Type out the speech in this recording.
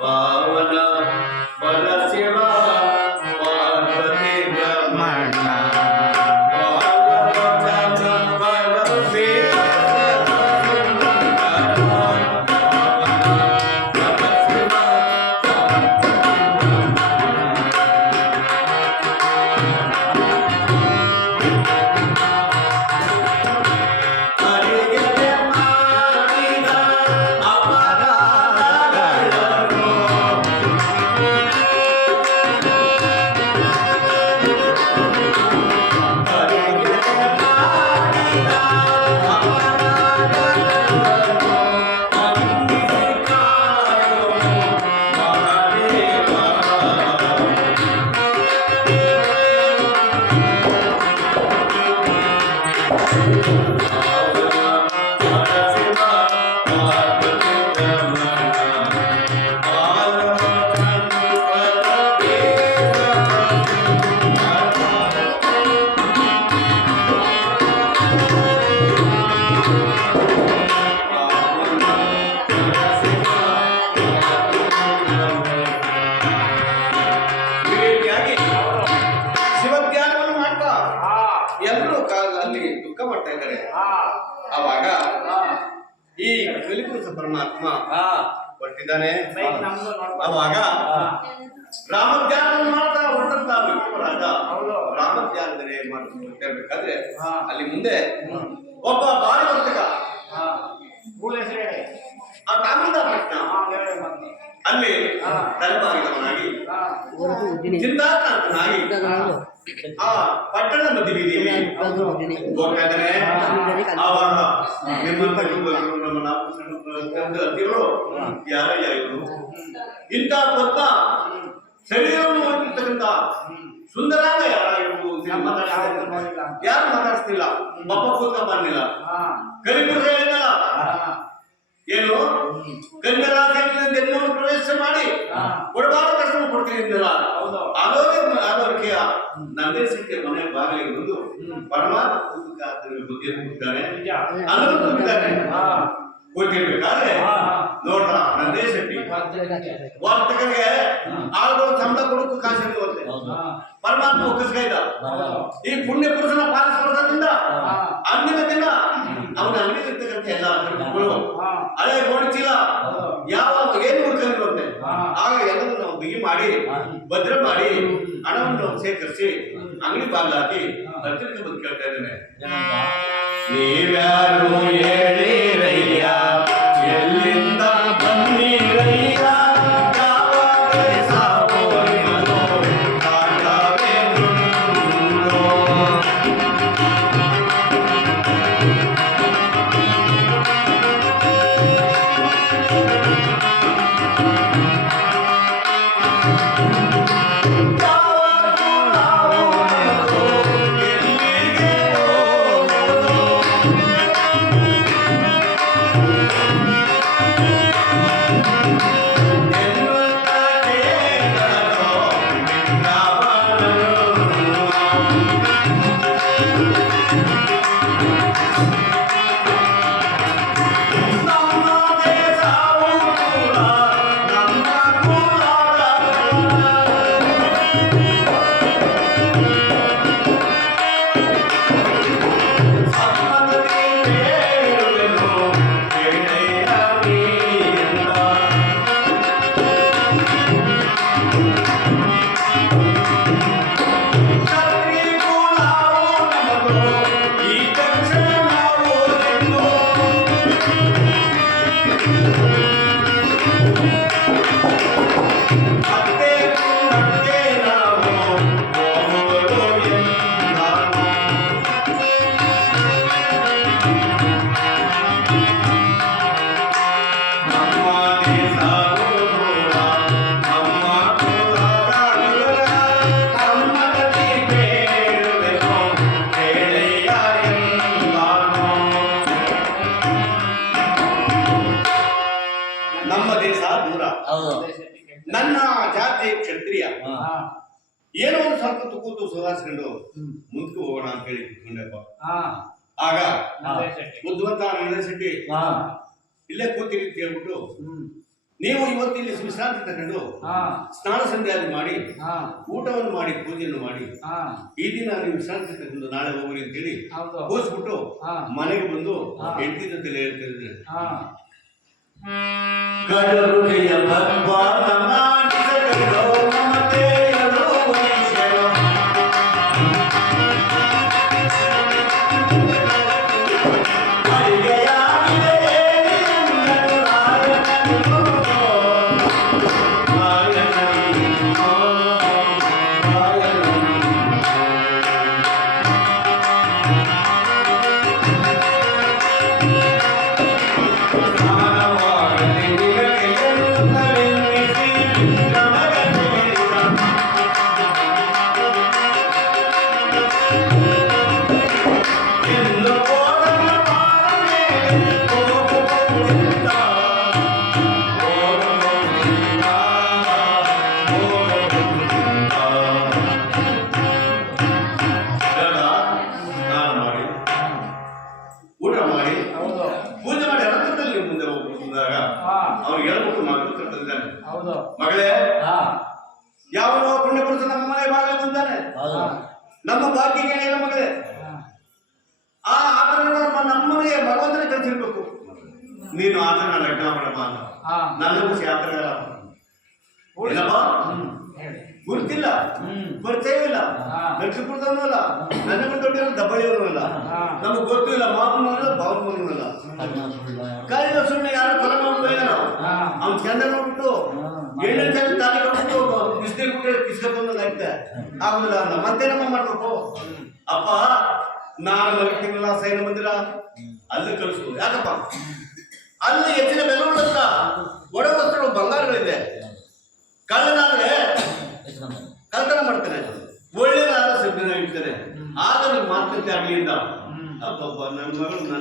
ಪಾವನ ಪರ ಸೇವಾ ಪಾರ್ವತಿ ರಮಣ ಅವಾಗ ಈ ಕಲಿಪುರುಷ ಪರಮಾತ್ಮ ಕೊಟ್ಟಿದ್ದಾನೆ. ಅವಾಗ ರಾಮಧ್ಯಾನ ಮಾಡ್ತಾ ಹೊರಟಂತ ರಾಜ ರಾಮಧ್ಯಾನದಲ್ಲಿ ಮಾಡ್ತಿರ್ಬೇಕಾದ್ರೆ ಅಲ್ಲಿ ಮುಂದೆ ಒಬ್ಬ ಭಾರವರ್ತಕ ಆ ತಾಮಿಲ್ನಾಡಿನ ಅಲ್ಲಿ ತಲೆಮಾರಿದವನಾಗಿ ಚಿಂತಾಕ್ರಾಂತನಾಗಿ ಆ ಪಟ್ಟಣ ಮಧ್ಯ ಬೀದಿಯಲ್ಲಿ ಹೋಗ್ತಾಯಿದ್ದಾನೆ. ಆವಾಗ ಅತಿಗಳು ಯಾರಯ್ಯ ಇವರು ಇಂಥ ಪದ್ಮ ಶರೀರವನ್ನು ಹೊಂದಿರ್ತಕ್ಕಂಥ ಸುಂದರಾಂಗ ಯಾರಾಗಿರ್ಬೋದು ಯಾರು ಮಾತಾಡಿಸ್ತಿಲ್ಲ, ಬಪ್ಪ ಕೂತ ಬಂದಿಲ್ಲ, ಕಲಿಪುರುಷ ಹೇಳಿದಲ್ಲ ಏನು ಕನ್ಯರಾಜನ್ನು ಪ್ರವೇಶ ಮಾಡಿ ಕೊಡಬಾರ ಕಷ್ಟ ಕೊಡ್ತೀನಿ ಆರೋಗ್ಯ ನಂದೇ ಸಿಕ್ಕ ಮನೆ ಬಾಗಿಲಿಗೆ ಬಂದು ಪರಮಾತ್ಮ ಬುದ್ಧಿ ಕೊಟ್ಟಿದ್ದಾನೆ ಅದನ್ನು ತುಂಬಿದ್ದಾನೆ. ಕೊಟ್ಟಿರ್ಬೇಕಾದ್ರೆ ನೋಡ್ರ ನಂದೇ ಶೆಟ್ಟಿ ವರ್ತಕರಿಗೆ ಆಳುಗಳು ಸಂಬಳ ಕೊಡೋಕ್ಕೂ ಕಾಸಿರುತ್ತೆ. ಪರಮಾತ್ಮ ಒಕ್ಕಿಸ್ಕೈದ ಈ ಪುಣ್ಯ ಪುರುಷನ ಪಾಲಿಸ್ಕೊಳ್ಳೋದ್ರಿಂದ ಅಂದಿನ ದಿನ ಅವನ ಅಂಗಡಿರ್ತಕ್ಕಂಥ ಎಲ್ಲ ಹಳೆ ಗೋಣಿಚೀಲ ಯಾವ ಏನು ಹುಡ್ಕೊಂಡಿರುವಂತೆ ಆಗ ಎಲ್ಲರೂ ನಾವು ಬಿಗಿ ಮಾಡಿ ಭದ್ರ ಮಾಡಿ ಹಣವನ್ನು ಸೇಕರಿಸಿ ಅಂಗಡಿ ಬಾಗಿಲಾಕಿ ಹತ್ತಿರಕ್ಕೆ ಬಂದು ಕೇಳ್ತಾ ಇದ್ದೇನೆ, ನೀವ್ಯಾರು ಹೇಳಿರಯ್ಯ, ಎಲ್ಲಿಂದ ಬಂದಿರಯ್ಯ, ನನ್ನ ಜಾತಿ ಕ್ಷತ್ರಿಯ ಏನೋ ಒಂದು ಸ್ವಲ್ಪ ಕೂತು ಸುಧಾರಿಸ್ಕೊಂಡು ಮುಂದಕ್ಕೆ ಹೋಗೋಣ ಅಂತ ಹೇಳಿ ಕೂತ್ಕೊಂಡೆಪ್ಪ. ಆಗ ಬುದ್ಧಿವಂತ ನಂದೇ ಶೆಟ್ಟಿ ಇಲ್ಲೇ ಕೂತಿರಿ ಅಂತ ಹೇಳ್ಬಿಟ್ಟು ನೀವು ಇವತ್ತು ಇಲ್ಲಿ ವಿಶ್ರಾಂತಿ ತಗೊಂಡು ಸ್ನಾನ ಸಂಧ್ಯಾದಿ ಮಾಡಿ ಊಟವನ್ನು ಮಾಡಿ ಪೂಜೆಯನ್ನು ಮಾಡಿ ಈ ದಿನ ನೀವು ವಿಶ್ರಾಂತಿ ತಗೊಂಡು ನಾಳೆ ಹೋಗ್ರಿ ಅಂತೇಳಿ ಕೂಸ್ಬಿಟ್ಟು ಮನೆಗೆ ಬಂದು ಹೆಂಡತಿ ಜೊತೆ ಹೇಳ್ತಿದ್ರೆ ಗಜರುಗೆಯ ಭಗವಾನ ಮಾಡಿಸಲು ಮಮತೆಯರು ವಹಿಸಲು ಮಗಳೇ ಯಾವನೋ ಪುಣ್ಯ ಪುರುಷ ನಮ್ಮ ಮನೆ ಬಾಗಿಲು ಬಂದಾನೆ ನಮ್ಮ ಭಾಗ್ಯಕ್ಕೆ ಏನಿಲ್ಲ ಮಗಳೇ ಆತನ ನಮ್ಮನೆಯ ಭಗವಂತನ ಕಳಿಸಿರ್ಬೇಕು ನೀನು ಆತನ ಲಗ್ನ ಮಾಡಪ್ಪ ಅಂತ ನನ್ನ ಖುಷಿ ಆತನ ಗುರುತಿಲ್ಲ ಪರಿಚಯವಿಲ್ಲ ಲಕ್ಷ್ಮೀಪುರದವನು ಅಲ್ಲ ನನ್ನ ದೊಡ್ಡ ದಬ್ಬಳಿಯವನು ಅಲ್ಲ ನಮಗೆ ಗೊತ್ತೂ ಇಲ್ಲ ಮಾಮೂನು ಅಲ್ಲ ಬಾಬುನು ಅಲ್ಲ ಕಾಲಿನ ಸುಳ್ಳು ಯಾರು ಕೊಲೆ ಮಾಡ್ಬೋದೇನೋ ಅವ್ನು ಚಂದ ನೋಡ್ಬಿಟ್ಟು ಏಳನೇ ಚಂದ ತಾಲಿ ಕೊಟ್ಬಿಟ್ಟು ಬಿಸಿಲು ಬಿಟ್ಟರೆ ಕಿಸ್ಕೊಂಡ್ ಆಗ್ತೆ ಆಗುದಿಲ್ಲ ಅಂದ ಮತ್ತೆ ನಮ್ಮ ಮಾಡ್ಬೇಕು ಅಪ್ಪ ನಾನು ಮಲಗ್ತೀನಲ್ಲ ಸೈನ ಮಂದಿರ ಅಲ್ಲಿ ಕಳಿಸ್ಬೋದು ಯಾಕಪ್ಪ ಅಲ್ಲಿ ಹೆಚ್ಚಿನ ಬೆಲೆ ಉಳ್ಳಂತ ಒಡ ವಸ್ತ್ರಗಳು ಬಂಗಾರಗಳಿದೆ ಕಳ್ಳನಾದ್ರೆ ಕಳ್ತನ ಮಾಡ್ತಾನೆ ಒಳ್ಳೆಯದಾದ ಸಭ್ಯನ ಇಡ್ತಾನೆ ಆಗ ಮಾತುಕತೆ ಆಗಲಿಲ್ಲ ಅಬ್ಬಬ್ಬ ನನ್ನ ಮಗಳು ನನಗೆ